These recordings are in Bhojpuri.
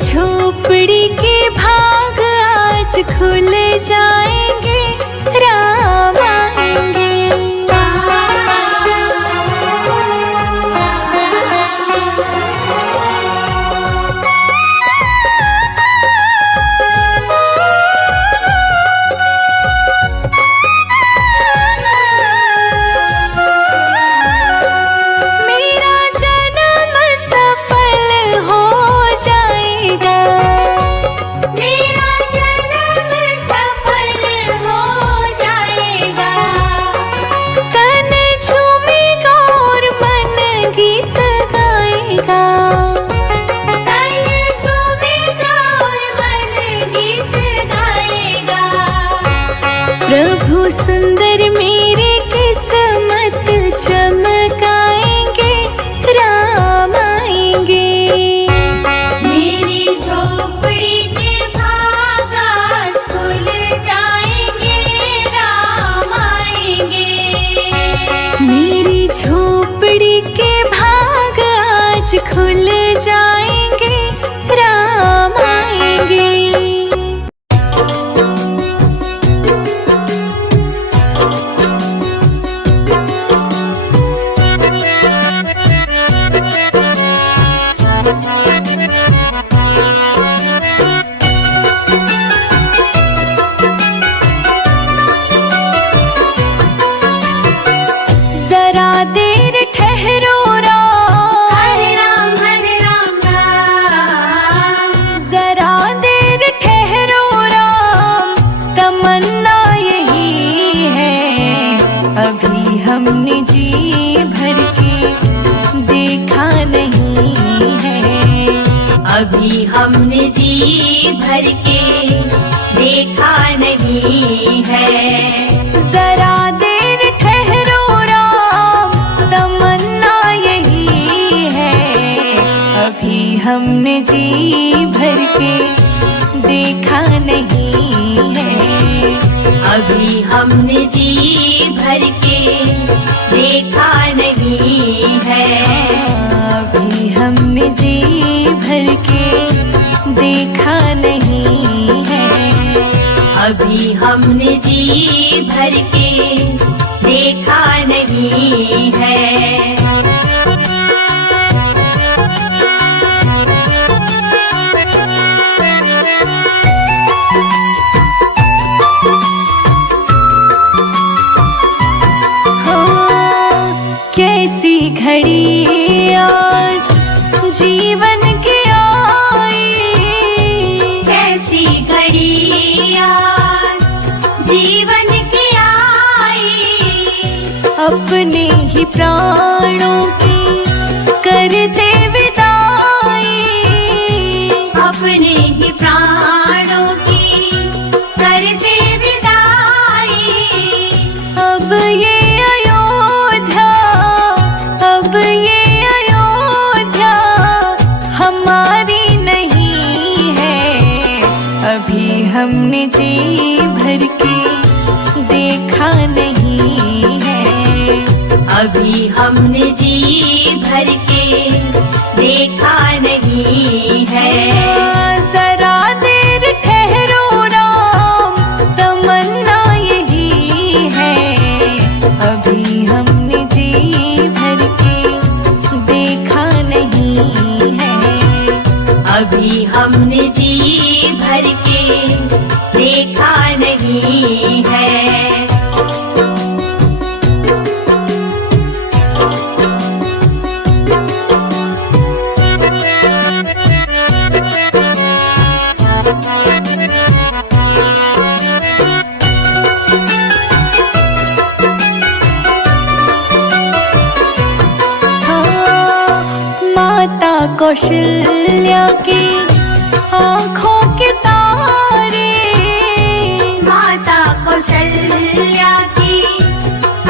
झोपड़ी के भाग आज खुल जाएंगे, राम आएंगे। प्रभु सुंदर मेरी किस्मत चमकाएंगे, राम आएंगे। मेरी झोपड़ी के भाग आज खुल जाएंगे, राम आएंगे। मेरी झोपड़ी के भाग आज खुल जाएंगे, राम आएंगे। जरा देर ठहरो राम, हरे राम राम। जरा देर ठहरो राम, तमन्ना यही है। अभी हमने जी भर के देखा नहीं है, अभी हमने जी भर के देखा नहीं है। जरा देर ठहरो राम, तमन्ना यही है। अभी हमने जी भर के देखा नहीं है, अभी हमने जी भर के देखा नहीं है। अभी हमने जी भर के देखा नहीं है, अभी हमने जी भर के देखा नहीं है। कैसी घड़ी आज जीवन की आई, कैसी घड़ी आज जीवन की आई। अपने ही प्राणों की करते विदाई, अपने ही प्राणों की करते विदाई। अब ये अब ये अयोध्या हमारी नहीं है। अभी हमने जी भर के देखा नहीं है, अभी हमने जी भर के देखा नहीं है। जरा देर ठहरो राम, तमन्ना यही है। अभी हमने जी भर के देखा नहीं है, अभी हमने जी भर के देखा नहीं है। माता कौशल्या की आँखों के तारे, माता कौशल्या की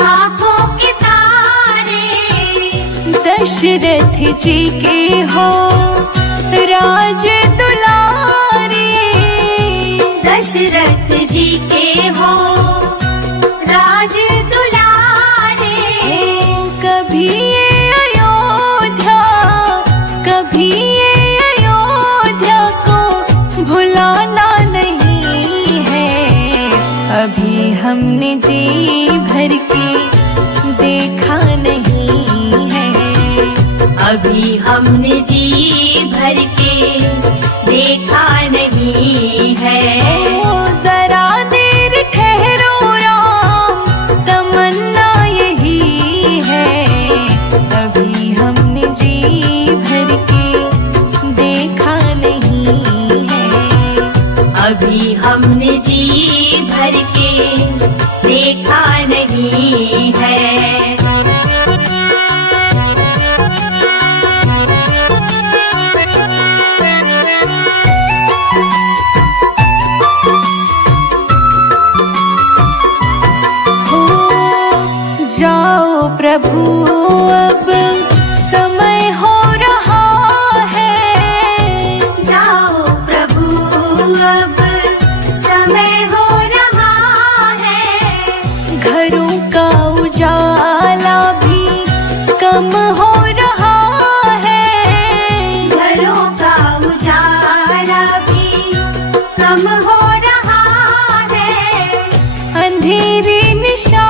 आँखों के तारे। दशरथ जी के हो राज दुलारे, दशरथ जी के हो राज दुलारे। कभी ये अयोध्या, कभी ये अयोध्या हमने जी भर के देखा नहीं है। अभी हमने जी भर के देखा नहीं है। ओ जरा देर ठहरो राम, तमन्ना यही है। अभी हमने जी भर के देखा नहीं है। अभी हमने जी भर के देखा नहीं है। जाओ प्रभु अब समय हो रहा है। जाओ प्रभु अब समय हो रहा है। घरों का उजाला भी कम हो रहा है। घरों का उजाला भी कम हो रहा है। अंधेरी निशा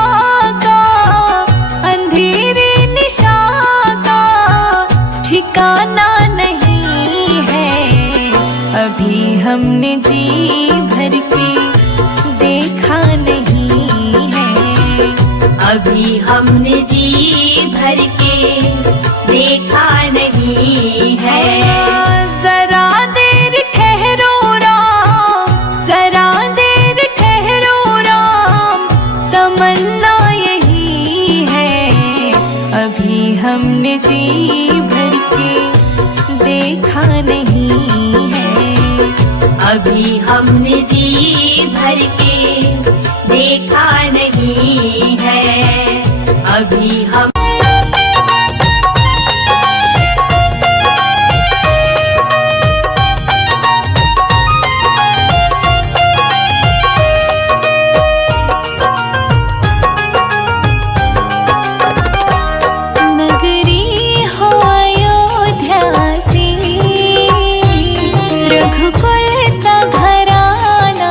ठिकाना नहीं है। अभी हमने जी भर के देखा नहीं है। अभी हमने जी भर के देखा नहीं है। जरा देर ठहरो राम, जरा देर ठहरो राम, तमन्ना यही है। अभी हमने जी भर के देखा नहीं है। अभी हमने जी भर के देखा नहीं है। अभी हम रघुकुल सा घराना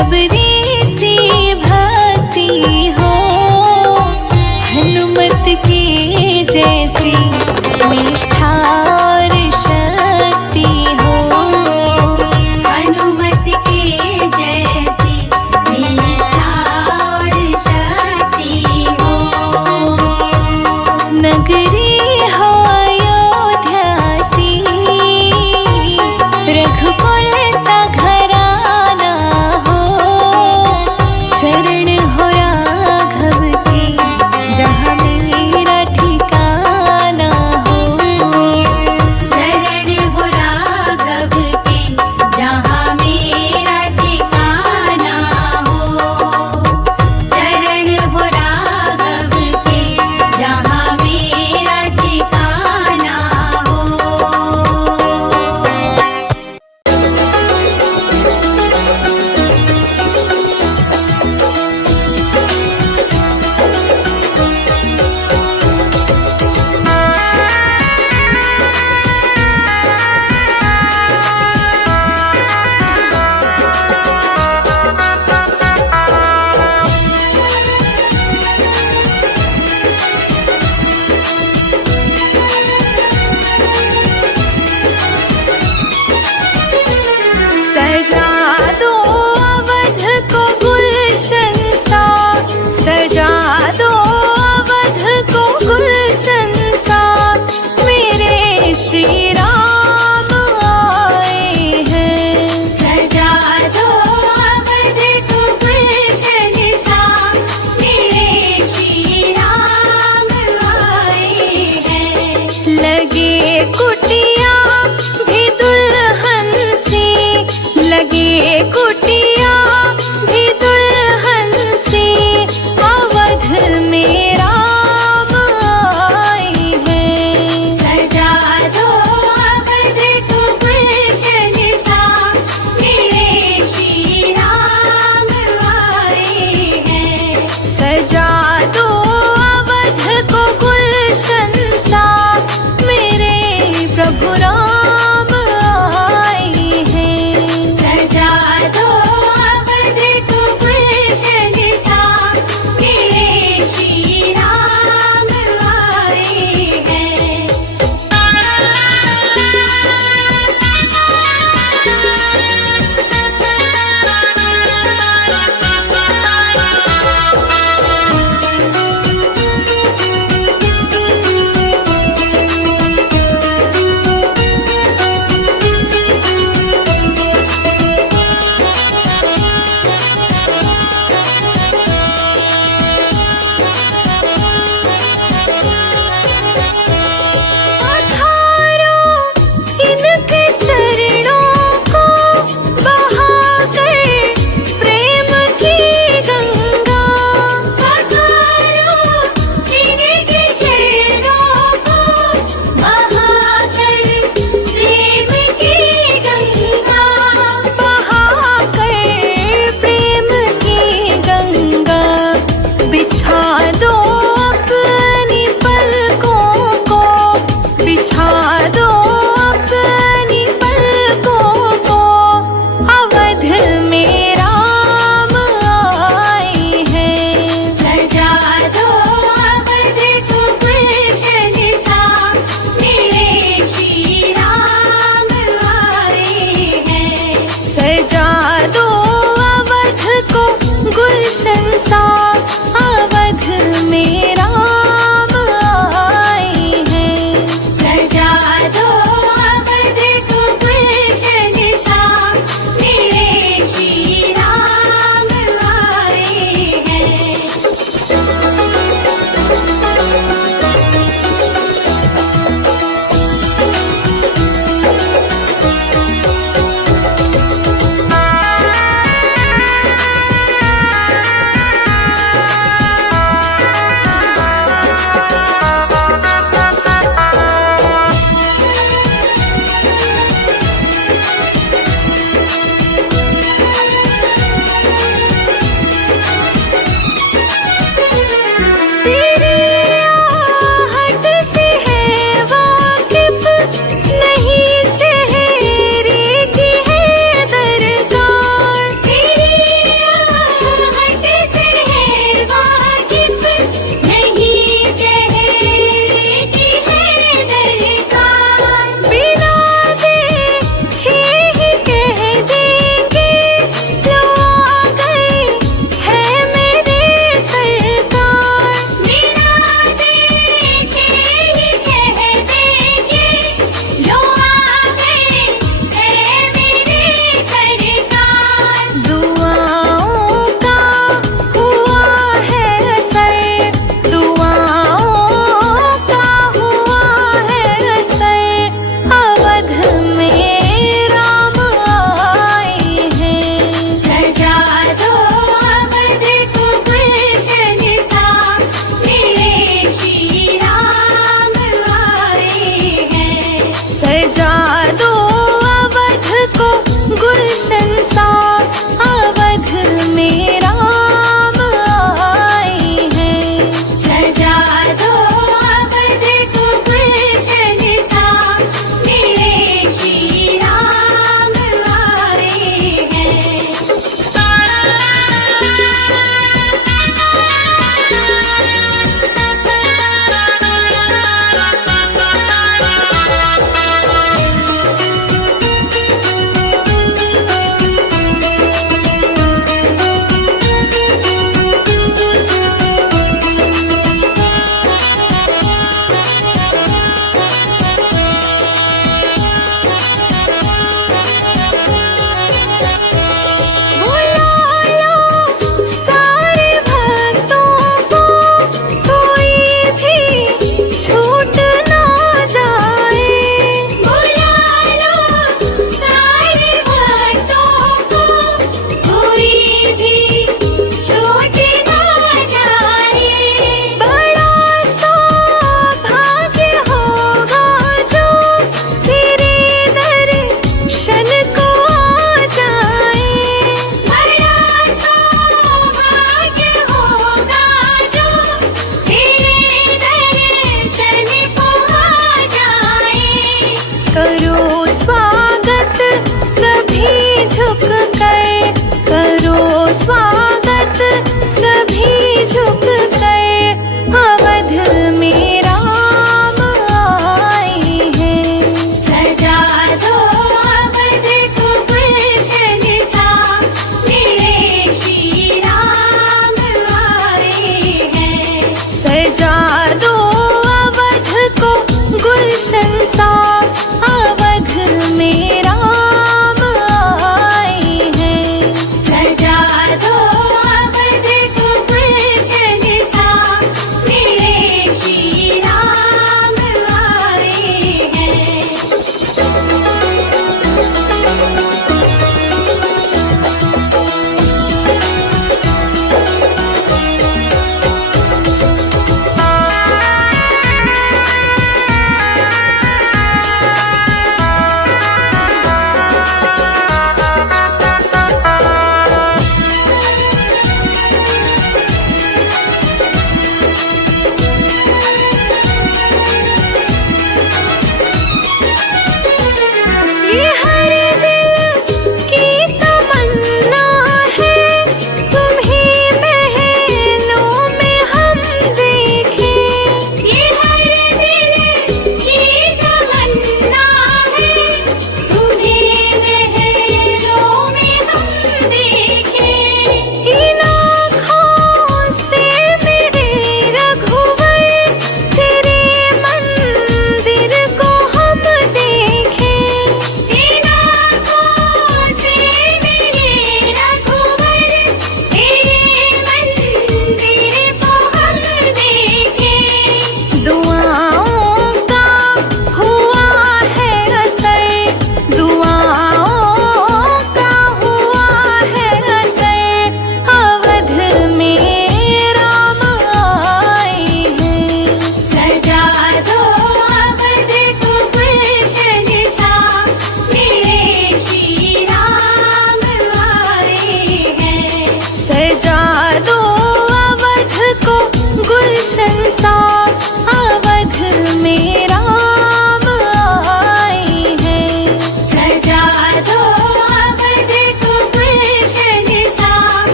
सबरी सी भक्ति हो, हनुमत के जैसी निष्ठा और शक्ति हो। हनुमत के जैसी निष्ठा और शक्ति हो। नगरी हो अयोध्या सी, रघुकुल सा घराना हो,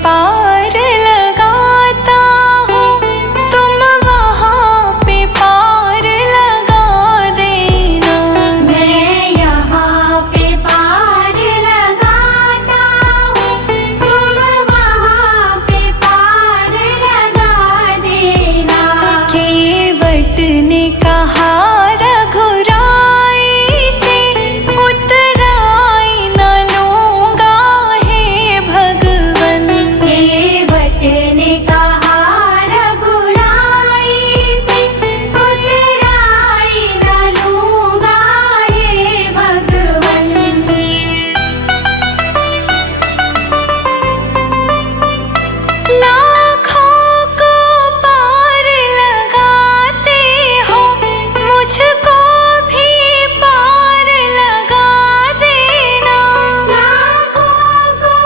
पार लगाता हूँ, तुम वहाँ पे पार लगा देना। मैं यहाँ पे पार लगाता हूँ, तुम वहाँ पे पार लगा देना। केवट ने कहा रघुराई से, उतराई न लूँगा हे भगवन। केवट ने कहा रघुराई से, उतराई न लूँगा हे भगवन। लाखों को पार लगाते हो, मुझको भी पार लगा देना। लाखों को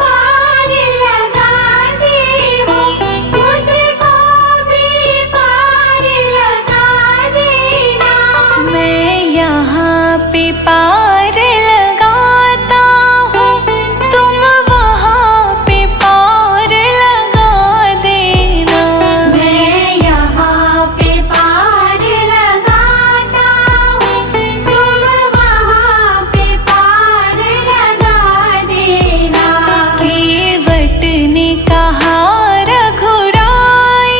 पार लगाते हो, मुझको भी पार लगा देना। मैं यहाँ पे पार लगाता हूँ, तुम वहाँ पे पार लगा देना। मैं यहाँ पे पार लगाता हूँ, तुम वहाँ पे पार लगा देना। केवट ने कहा रघुराई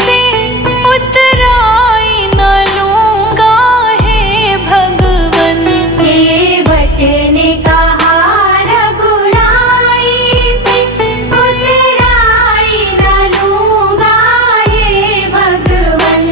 से, उतराई न लूँगा हे भगवन। केवट ने कहा रघुराई से, उतराई न लूँगा हे भगवन।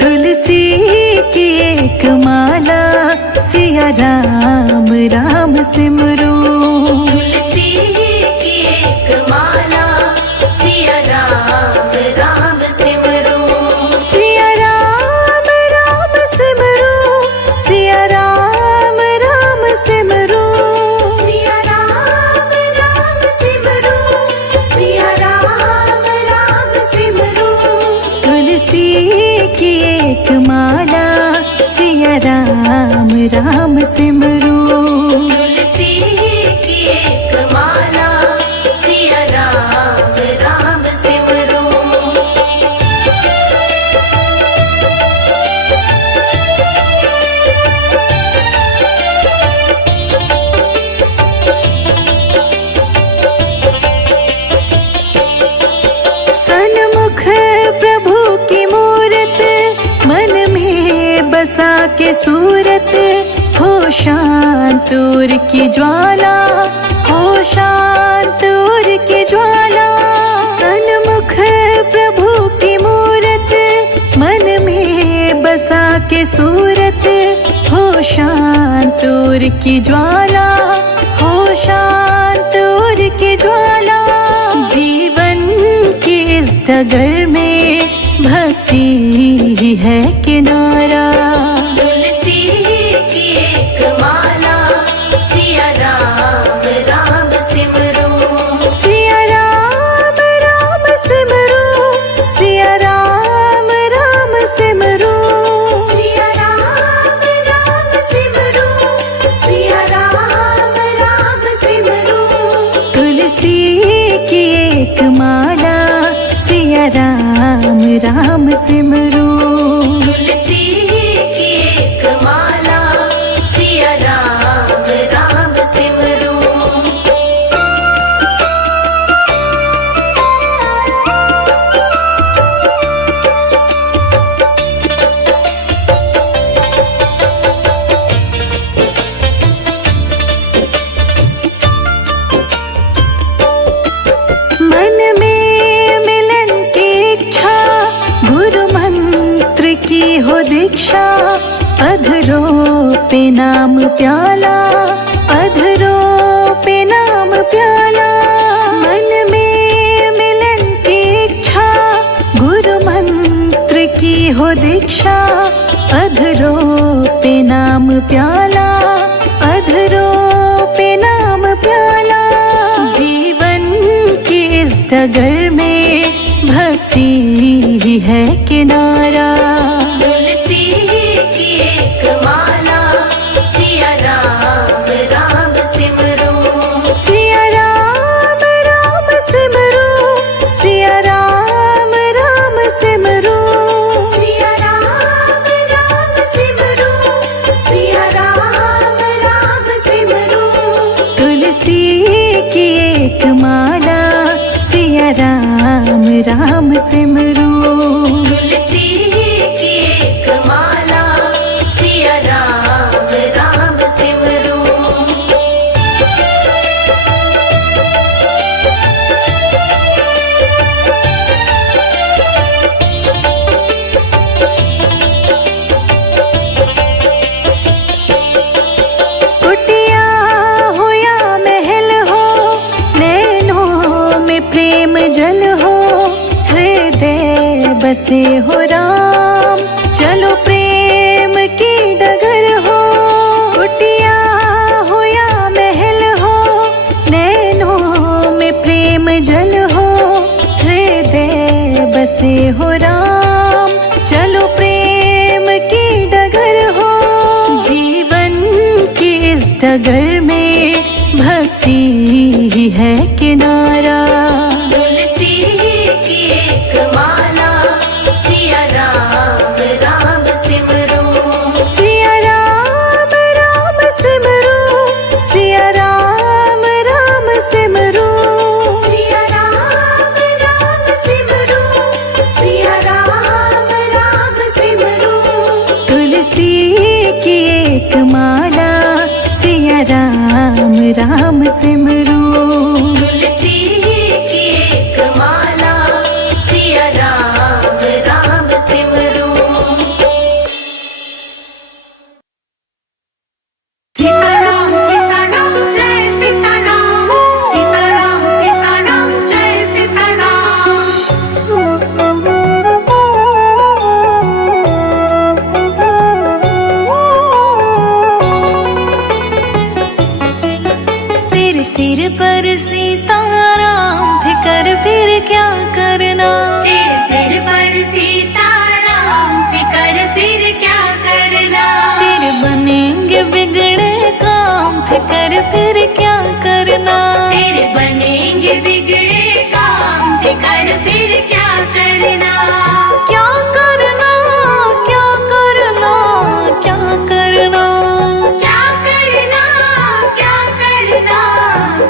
तुलसी की एक माला, सिया राम राम सिमरो। तुलसी की एक माला, सिया राम राम सिमरो। सिया राम राम सिमरो, सिया राम राम सिमरो। सिया राम राम सिमरो, सिया राम राम सिमरो। तुलसी की एक माला, सिया राम राम सिमरो। तुलसी की एक माला, सिया राम राम सिमरो। सन्मुख प्रभु की मूरत, मन में बसा के सूरत, हो शांत उर की ज्वाला, हो शांत उर की ज्वाला। सन्मुख प्रभु की मूरत, मन में बसा के सूरत, हो शांत उर की ज्वाला, हो शांत उर की ज्वाला। जीवन की इस डगर में भक्ति ही है किनारा। तुलसी की एक माला, सिया राम राम सिमरो। सिया राम राम सिमरो, सिया राम राम सिमरो। सिया राम राम सिमरो, सिया राम राम सिमरो। तुलसी की एक माला, सिया राम राम सिमरो। तुलसी की एक माला, सिया राम राम सिमरो। मन में मिलन की इच्छा, गुरु मंत्र की हो दीक्षा। अधरों पे नाम प्याला, अधरों पे नाम प्याला। मन में मिलन की इच्छा, गुरु मंत्र की हो दीक्षा, अधरों पे नाम प्याला, अधरों पे नाम प्याला। जीवन की इस डगर में भक्ति ही है किनारा। तुलसी की एक माला, सिया राम राम सिमरो, सिया राम राम सिमरो, सिया राम राम सिमरो, सिया राम राम सिमरो, सिया राम राम सिमरो। तुलसी की एक माला, सिया राम राम सिमरो। तुलसी की एक माला, सिया राम राम सिमरो। कुटिया हो या महल हो, नैनों में प्रेम जल हो, हृदय बसे हो राम, चलो प्रेम की डगर हो। कुटिया हो या महल हो, नैनों में प्रेम जल हो, हृदय बसे हो राम, चलो प्रेम की डगर हो। जीवन की इस डगर में भक्ति ही है किनारा। तुलसी की एक माला, सिया राम राम सिमरो, सिया राम राम सिमरो, सिया राम राम सिमरो, सिया राम राम सिमरो, सिया राम राम सिमरो। तुलसी की एक माला, सिया राम राम सिमरो। तुलसी की एक माला, सिया राम राम सिमरो। सीताराम सीताराम जय सीताराम, सीताराम सीताराम जय सीताराम। तेरे सिर पर सीताराम, फिकर फिर क्या करना। तेरे सिर पर सीताराम, फिकर फिर क्या करना। तेरे बनेंगे बिगड़े काम, फिकर फिर क्या करना। तेरे बनेंगे बिगड़े काम, फिकर फिर क्या करना। क्या करना, क्या करना, क्या करना। क्या करना, क्या करना,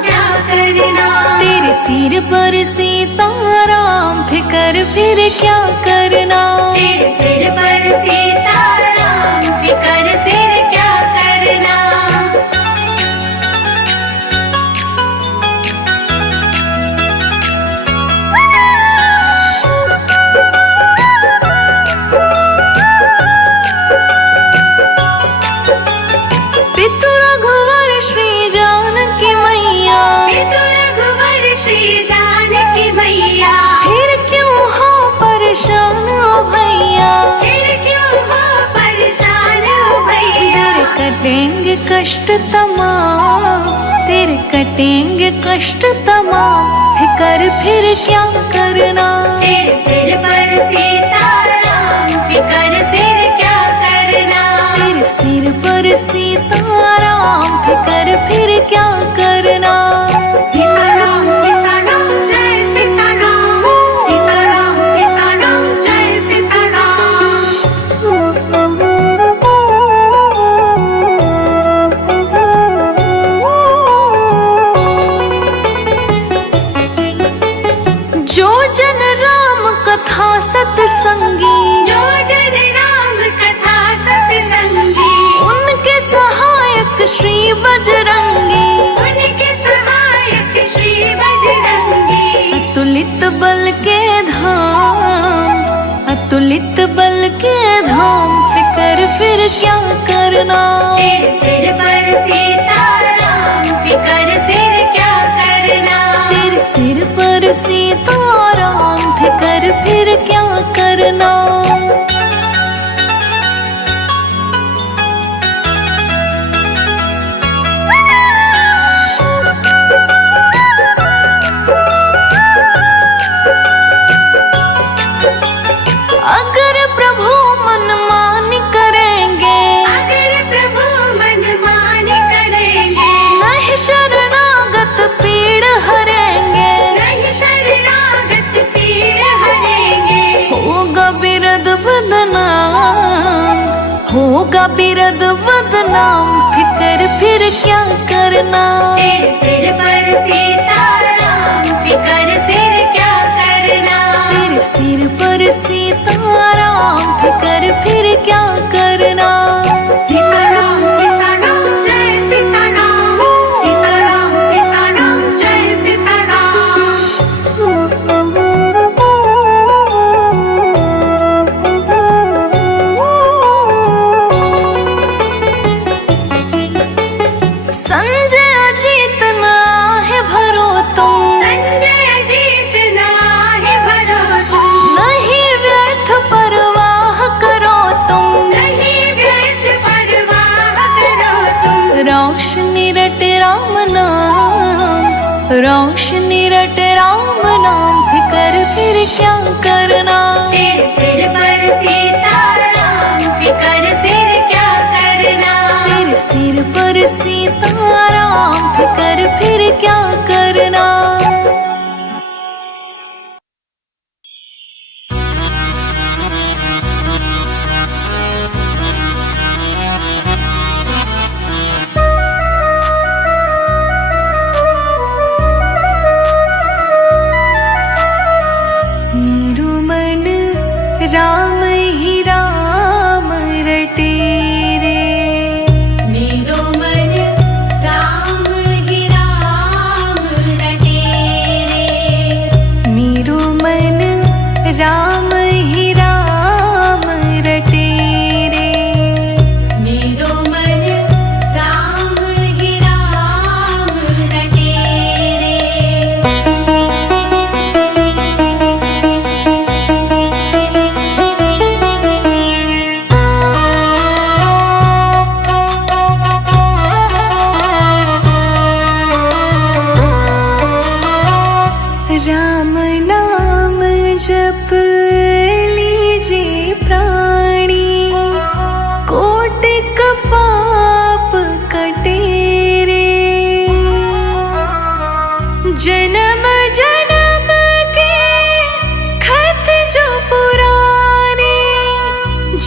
क्या करना। तेरे सिर पर सीताराम, फिकर फिर क्या करना। तेरे सिर पर सीताराम, फिकर फिर क्या करना। पितु रघुवर श्री जानकी मैया, पितु रघुवर श्री जानकी मैया, फिर क्यों हो परेशान ओ भैया। फिर क्यों हो परेशान ओ भैया। तेरे कटेंगे कष्ट तमाम, तेरे कटेंगे कष्ट तमाम, फिकर फिर क्या करना। तेरे सिर पर सीताराम, फिकर फिर क्या करना। तेरे सिर पर सीताराम, फिकर फिर क्या करना। सीताराम सीताराम जय सीताराम, सीताराम सीताराम जय सीताराम। जो जन राम कथा सत्संगी, जो जन राम कथा सत्संगी, उनके सहायक श्री बजरंगी। उनके सहायक श्री बजरंगी। अतुलित बल के धाम, अतुलित बल के धाम, फिकर फिर क्या करना। तेरे सिर पर सीताराम, फिकर फिर क्या करना। तेरे सिर पर सीताराम, फिकर फिर क्या करना। अगर प्रभु मनमान करेंगे, अगर प्रभु मनमान करेंगे, नहीं शरणागत पीड़ हरेंगे, नहीं शरणागत पीड़ हरेंगे। होगा बिरद बदनाम, होगा बिरद बदनाम, फिकर फिर क्या करना। तेरे सिर पर सीताराम, फिकर फिर क्या करना। तेरे सिर पर सीताराम, फिकर फिर क्या करना। सीताराम सीताराम जय सीताराम, सीताराम सीताराम जय सीताराम। संजय अजीत ना है भरो तुम, संजय जीत ना है भरो तुम, नहीं व्यर्थ परवाह करो तुम, नहीं व्यर्थ परवाह करो तुम। रोशनी रट राम नाम, रोशनी रट राम नाम, फिकर फिर क्या करना। तेरे सिर पर सीताराम, फिकर फिर क्या करना। तेरे सिर पर सीताराम, फिकर फिर क्या करना। मेरू मन राम ही राम रटे रे, मेरो मन राम ही राम रटे रे। मेरू मन राम ही राम रटे रे। मेरो मन राम ही राम रटे रे। राम नाम जप लीजिए प्राणी, कोटिक पाप कटे रे। जन्म जन्म के खत जो पुराने,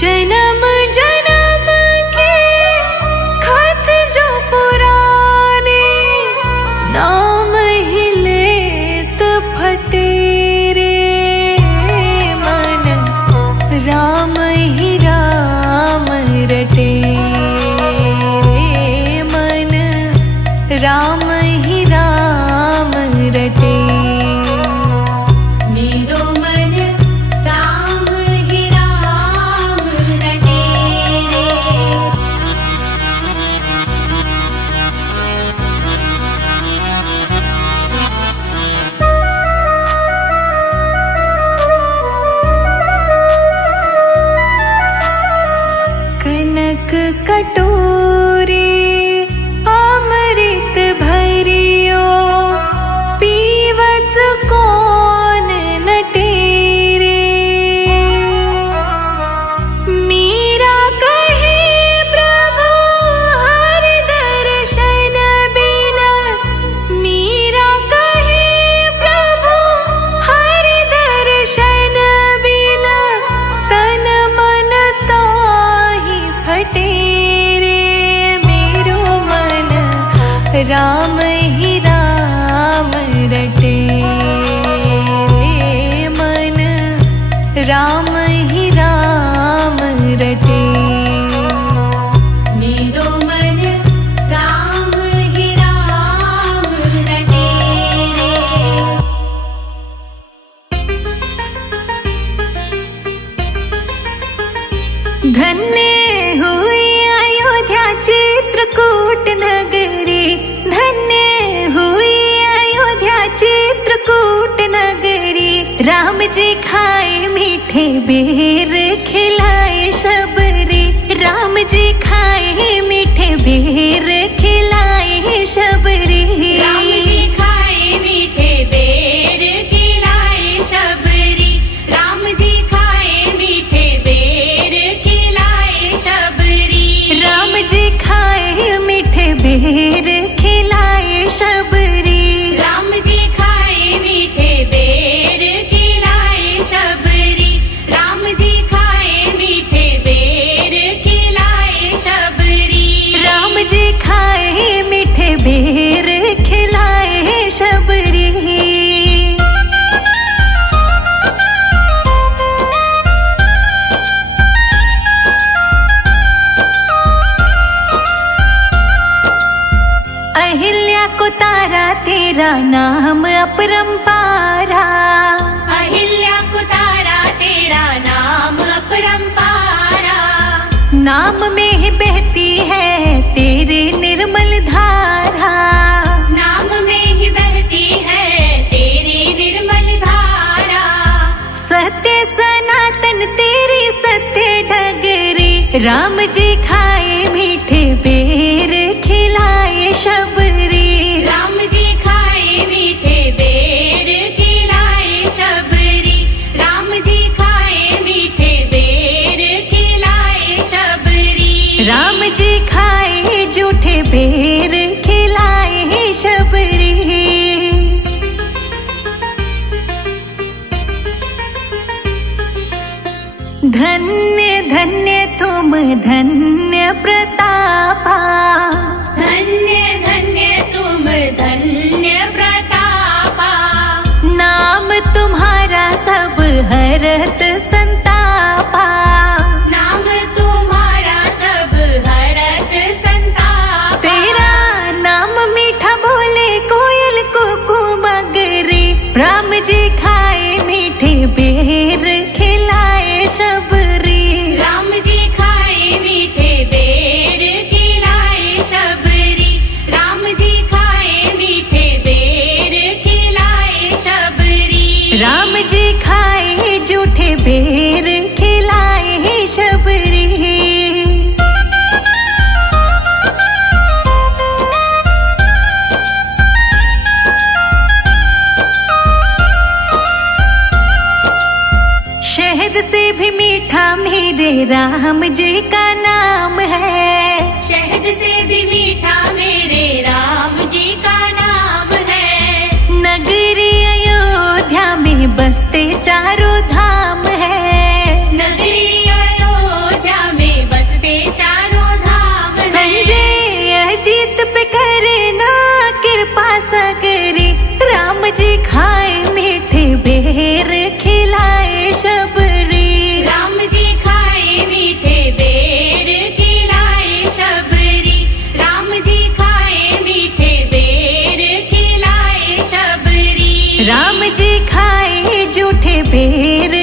जन्म जन्म के खत जो पुराने, नाम ही लेत फटे रे। मन राम ही राम रटे रे, मन राम ही राम रटे। मेरो मन राम ही राम रटे रे। कनक कटोरे अमृत भरियो, पीवत कौन नटे रे। मीरा कहे प्रभु हर दर्शन बिना, मीरा कहे प्रभु हर दर्शन बिना, तन मन ताहि फटे रे। मेरो मन राम ही राम रटे रे, मन राम ही राम रटे। मेरो मन राम ही राम रटे रे। धन्य हुई अयोध्या चित्रकूट नगरी, धन्य हुई अयोध्या चित्रकूट नगरी। राम जी खाए मीठे बेर, खिलाए शबरी। राम जी खाए मीठे बेर, खिलाए शबरी। राम जी खाए मीठे बेर, खिलाए शबरी। राम जी खाए मीठे बेर खिलाए शबरी। राम जी खाए मीठे बेर खिलाए शबरी। राम जी खाए मीठे बेर खिलाए शबरी। राम जी खाए मीठे बेर खिलाए शबरी। अहिल्या को तारा तेरा नाम अपरंपारा। अहिल्या को तारा तेरा नाम अपरंपारा। नाम में ही बहती है तेरी निर्मल धारा। नाम में ही बहती है तेरी निर्मल धारा। सत्य सनातन तेरी सत्य डगरी। राम जी खाए मीठे बेर खिलाए शबरी। राम जी खाए मीठे बेर खिलाए शबरी। राम जी खाए मीठे बेर खिलाए शबरी। राम जी खाए जूठे बेर खिलाए शबरी। धन्य धन्य तुम धन्य प्रतापा। धन्य धन्य तुम धन्य प्रतापा। नाम तुम्हारा सब हरत संतापा। नाम तुम्हारा सब हरत संतापा। तेरा नाम मीठा बोले कोयल कुकू मगरी। राम जी खाए मीठे बेर खिलाए शबरी। राम जी खाए मीठे बेर खिलाए शबरी। राम जी खाए मीठे बेर खिलाए शबरी। राम जी खाए जूठे बेर खिलाए शबरी। शहद से भी मीठा मेरे राम जी का नाम है। शहद से भी मीठा मेरे राम जी का नाम है। नगरी अयोध्या में बसते चारों धाम है। नगरी अयोध्या में बसते चारों धाम है। संजय अजीत पे करे ना कृपा सगरी। राम जी खाए मीठे बेर खिलाए शबरी। राम जी खाए मीठे बेर खिलाए शबरी। राम जी खाए मीठे बेर खिलाए शबरी। राम जी खाए जूठे बेर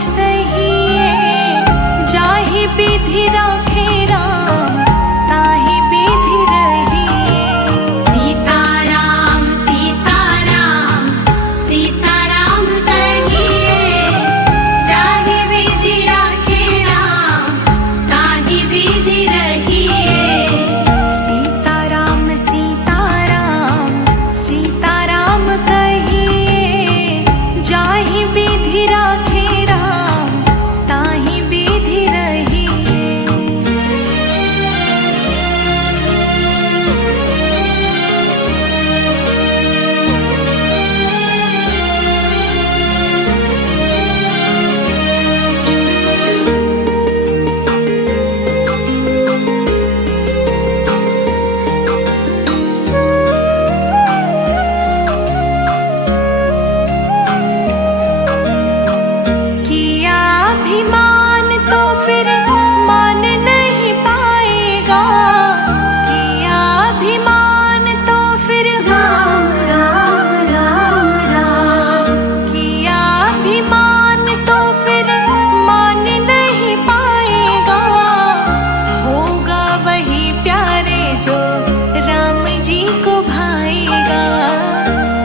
सही जाहि विधि राखे राम ताहि विधि रहिए। सीताराम सीताराम सीताराम कहिए जाहि विधि राखे राम ताहि विधि रहिए। सीताराम सीताराम सीताराम कहिए जाहि विधि राखे राम ताहि विधि रहिए। किया अभिमान तो फिर मान नहीं पाएगा। किया अभिमान तो फिर राम राम राम राम किया अभिमान तो फिर मान नहीं पाएगा। होगा वही प्यारे जो राम जी को भाएगा।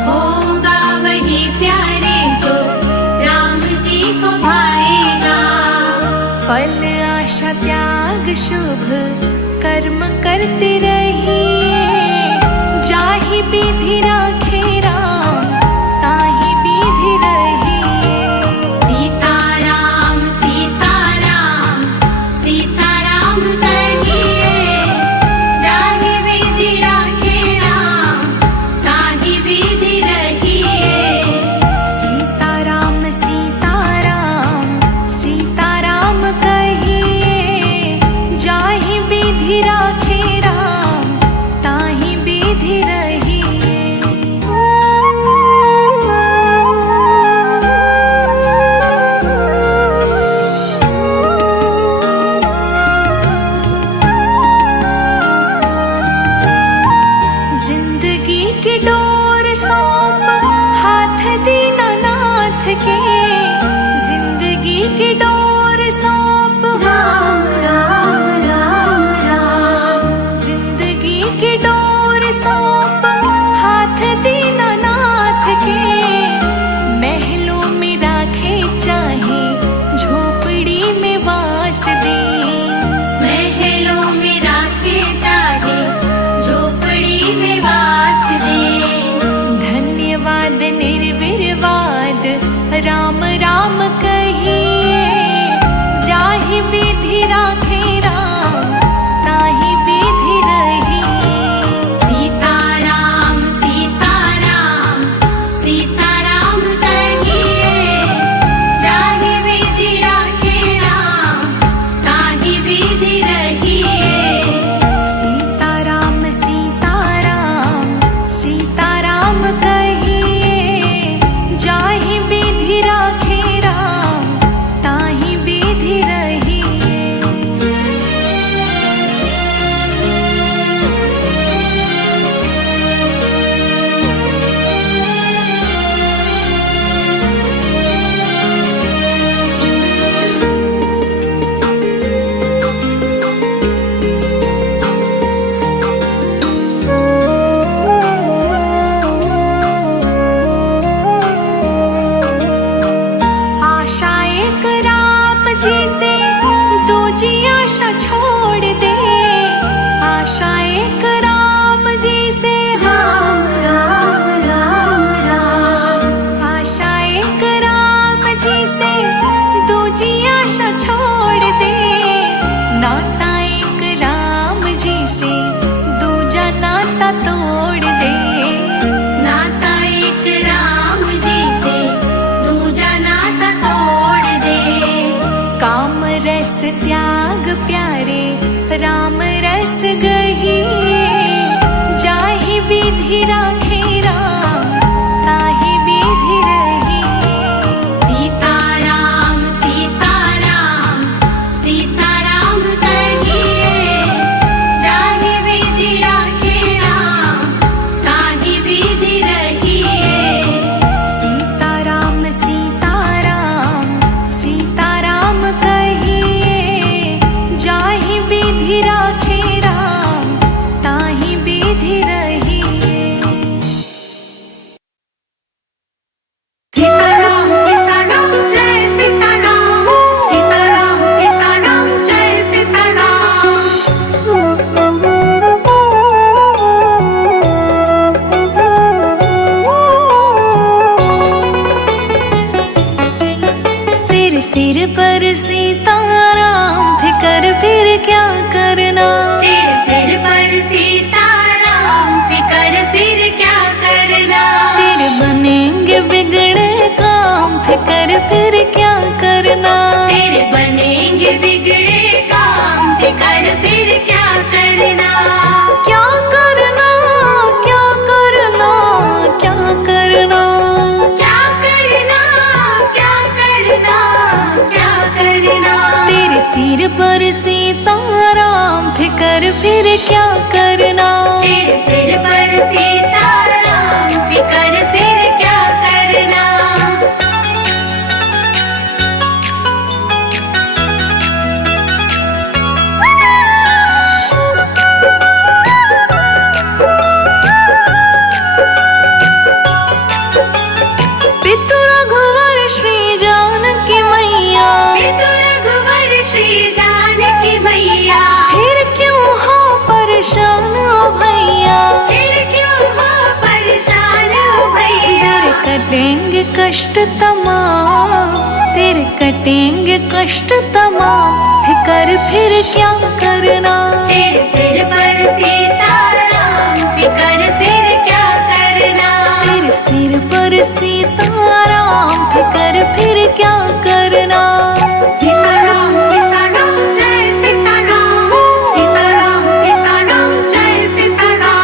होगा वही प्यारे जो राम जी को भाएगा। फल आशा त्याग शुभ कर्म करते रहिए जाहि विधि राखे राम ताहि विधि रहिए। सीताराम सीताराम सीताराम कहिए जाहि विधि राखे राम ताहि विधि रहिए। सीताराम सीताराम सीताराम कहिए जाहि विधि राखे राम ताहि विधि रहिए। जिंदगी की डोर सौंप हाथ दीनानाथ के। जिंदगी की डोर सौंप राम राम राम राम जिंदगी की डोर सौंप हाथ दीनानाथ के। महलों में राखे चाहे झोपड़ी में वास दे। महलों में राखे चाहे झोपड़ी में वास दे। धन्यवाद निर्विवाद राम राम कहिए जाहि विधि राखे राम ताहि विधि रहिए। सीताराम सीताराम सीताराम कहिए जाहि विधि राखे राम ताहि विधि रहिए। सीताराम सीताराम सीताराम कहिए जाहि विधि राखे राम ताहि विधि रहिए। आशा एक राम जी से दूजी आशा छोड़ दे। आशा एक राम जी से राम राम राम राम आशा एक राम जी से दूजी आशा छोड़ दे। नाता एक राम जी से दूजा नाता तोड़ दे। नाता एक राम जी से दूजा नाता तोड़ दे। काम रस त्याग प्यारे राम रस गहिए जाहि विधि राखे राम ताहि विधि रहिए। सीताराम सीताराम सीताराम कहिए जाहि विधि राखे राम ताहि विधि रहिए। सीताराम सीताराम सीताराम कष्ट तमाम, तेरे कटेंगे कष्ट तमाम, फिकर फिर क्या करना। तेरे सिर पर सीताराम, फिकर फिर क्या करना। तेरे सिर पर सीताराम, फिकर फिर क्या करना। सीताराम सीताराम जय सीताराम, सीताराम सीताराम जय सीताराम।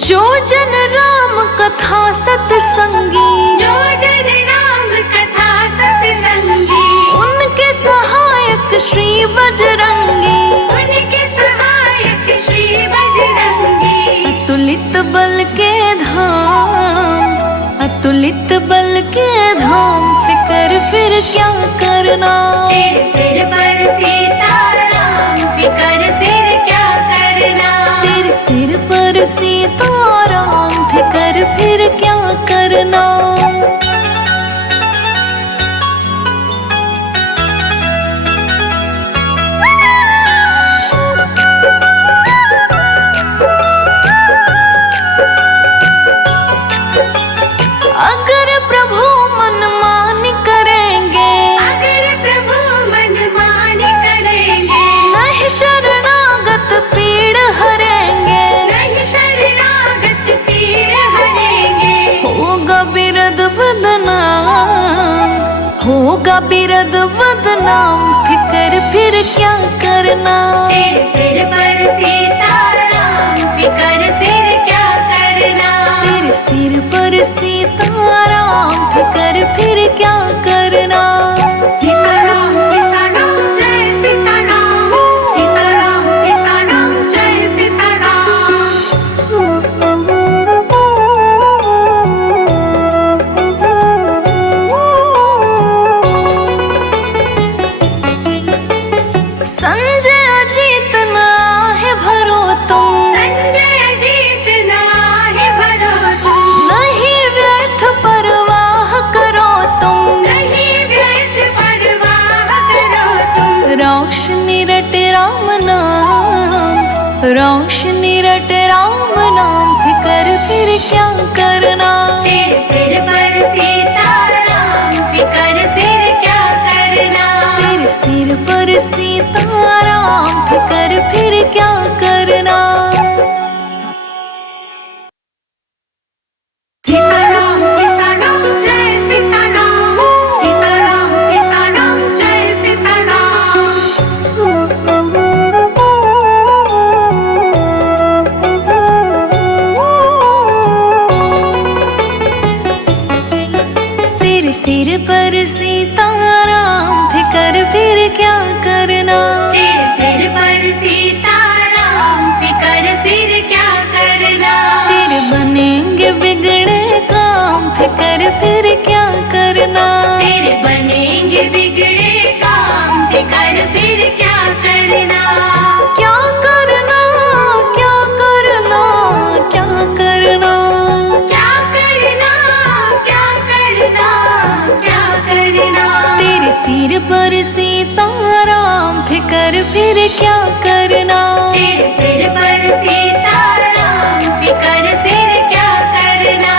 जो जन राम कथा सत्संगी, जो जन राम कथा सत्संगी, उनके सहायक श्री बजरंगी। उनके सहायक श्री बजरंगी। अतुलित बल के धाम, अतुलित बल के धाम, फिकर फिर क्या करना। तेरे सिर पर सीताराम, फिकर फिर क्या करना। तेरे सिर पर सीताराम, फिकर फिर क्या करना। अगर प्रभु मनमान करेंगे, अगर प्रभु मनमान करेंगे, नहीं शरणागत पीड़ हरेंगे। नहीं शरणागत पीड़ हरेंगे। होगा बिरद बदनाम, होगा बिरद बदनाम, फिकर फिर क्या करना। तेरे सिर पर सीताराम, फिकर फिर क्या करना। तेरे सिर पर सीताराम, फिकर फिर क्या करना। सीताराम सीताराम जय सीताराम, सीताराम सीताराम जय सीताराम। संजय अजीत ना है भरो तुम, संजय जीत नाहे भरो तुम, नहीं व्यर्थ परवाह करो तुम। नहीं व्यर्थ परवाह करो तुम। रोशनी रट राम नाम, रोशनी रट राम नाम, फिकर फिर क्या करना। तेरे सिर पर सीताराम, फिकर फिर क्या करना। तेरे सिर पर सीताराम, फिकर फिर क्या करना। सीताराम सीताराम जय सीताराम, सीताराम सीताराम जय सीताराम। तेरे सिर पर सीताराम, फिकर फिर क्या करना। तेरे सिर पर सीताराम, फिकर फिर क्या करना। तेरे बनेंगे बिगड़े काम, फिकर फिर क्या करना। तेरे बनेंगे बिगड़े काम, फिकर फिर क्या करना। क्या करना, क्या करना, क्या करना। क्या करना, क्या करना, क्या करना। तेरे सिर पर सीताराम, फिकर फिर क्या करना। तेरे सिर पर सीताराम, फिकर फिर क्या करना।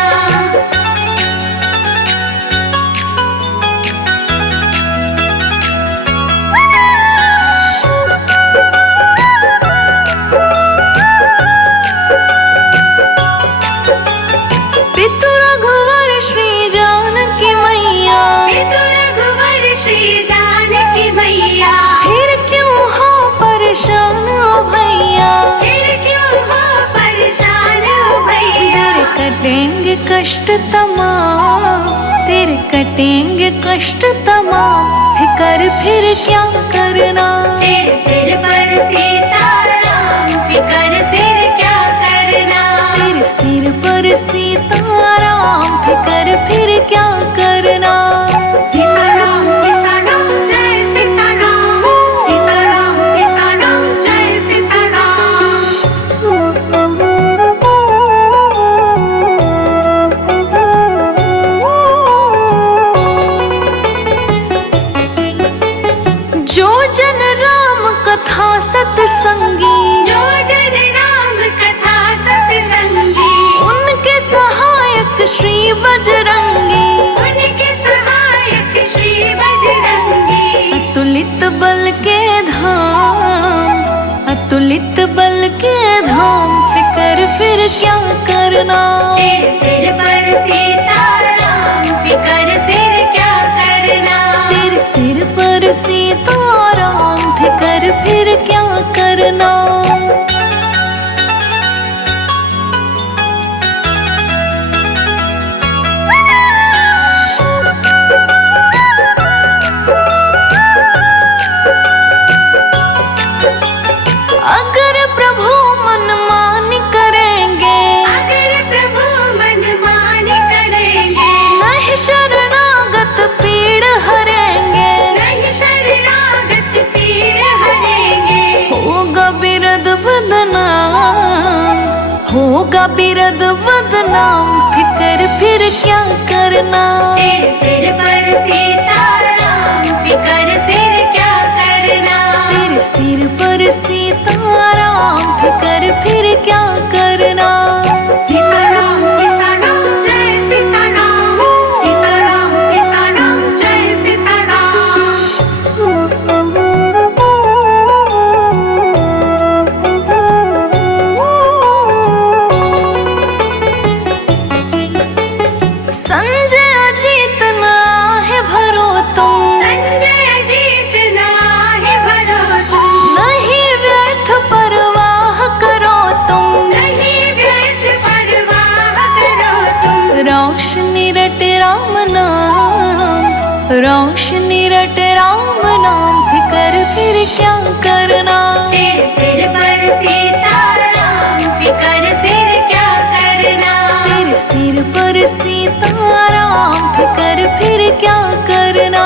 पितु रघुवर श्री जानकी मैया, पितु रघुवर श्री जानकी मैया, फिर क्यों हो परेशान ओ भैया। फिर क्यों हो परेशान ओ भैया। तेरे कटेंगे कष्ट तमाम, तेरे कटेंगे कष्ट तमाम, फिकर फिर क्या करना। तेरे सिर पर सीताराम, फिकर फिर क्या करना। तेरे सिर पर सीताराम, फिकर फिर क्या करना। सीताराम सीताराम जय सीताराम, सीताराम सीताराम जय सीताराम। जो अतुलित बल के धाम, अतुलित बल के धाम, फिकर फिर क्या करना। तेरे सिर पर सीताराम, फिकर फिर क्या करना। तेरे सिर पर सीताराम, फिकर फिर क्या करना। अगर प्रभु मनमानी करेंगे, अगर प्रभु मनमानी करेंगे, नहीं शरणागत पीड़ हरेंगे, नहीं शरणागत पीड़ हरेंगे। होगा बिरद बदनाम, होगा बिरद बदनाम, फिकर फिर क्या करना। तेरे सिर पर सीताराम, फिकर फिर क्या करना। तेरे सिर पर सीताराम, फिकर फिर क्या करना। सीताराम सीताराम जय सीताराम, सीताराम सीताराम जय सीताराम। संजय अजीत ना है भरो तुम, संजय जीत नाहि भरो तुम, नहीं व्यर्थ परवाह करो तुम। नहीं व्यर्थ परवाह करो तुम। रोशनी रट राम नाम, रोशनी रट राम नाम, फिकर फिर क्या करना। तेरे सिर पर सीताराम, फिकर फिर क्या करना। तेरे सिर पर सीताराम, फिकर फिर क्या करना।